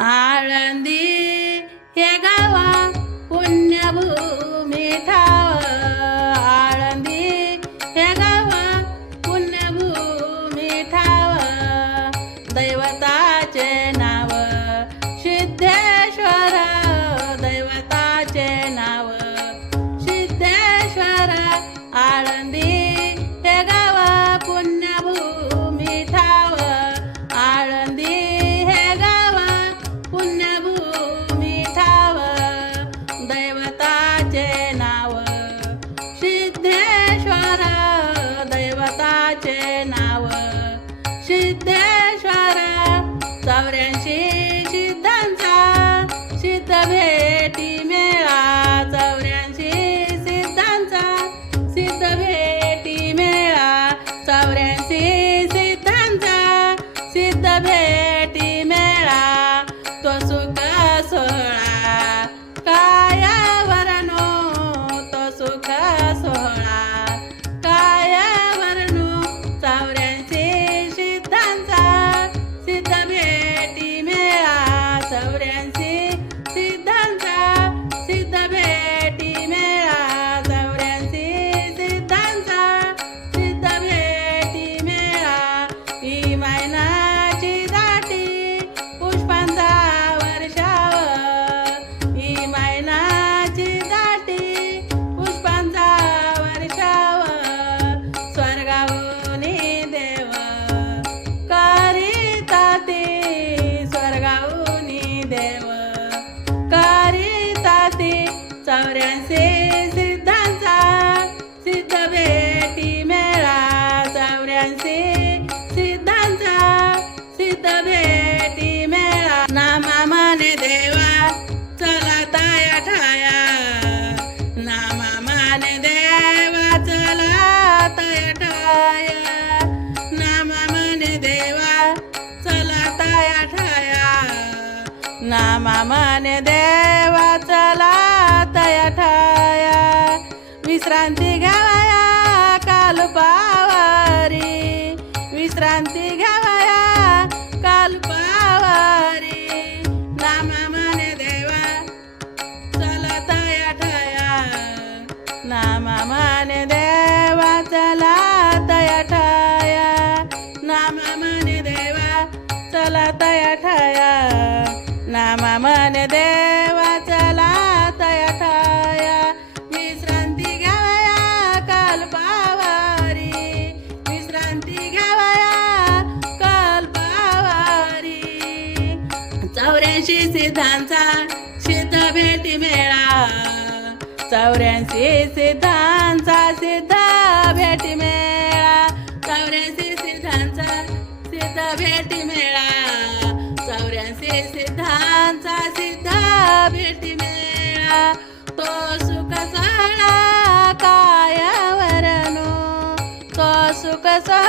आळंदी हे गावा पुण्यभूमी ठाव. आळंदी हे गावा पुण्यभूमी ठाव. दैवताचे नाव सिद्धेश्वर. दैवताचे नाव सिद्धेश्वर. आळंदी चौऱ्याऐंशी सिद्धांचा सिद्ध भेटी मेळा. चौऱ्याऐंशी सिद्धांचा सिद्ध भेटी मेळा. चौऱ्याऐंशी सिद्धांचा सिद्ध भेटी चौऱ्याऐंशी सिद्धांचा सिद्ध भेटी मेळा. सावऱ्यांचे सिद्धांचा सिद्ध भेटी नामा माने देवा चला तया ठाया. विश्रांती घ्यावया काल पावारी विश्रांती घ्यावया काल पावारी नामा माने देवा चला तया ठाया. नामा माने देवा चला नामा माने देवा चला तया ठाया विश्रांती घ्यावया कल्पावारी. विश्रांती घ्यावया कल्पावारी. चौऱ्याऐंशी सिद्धांचा सिद्ध भेटी मेळा. चौऱ्याऐंशी सिद्धांचा सिद्ध भेटी मेळा. चौऱ्याऐंशी सिद्धांचा सिद्ध भेटी मेळा. चौऱ्याऐंशी పెట్టినేరా తోసుక సళ కాయవరను తోసుక సళ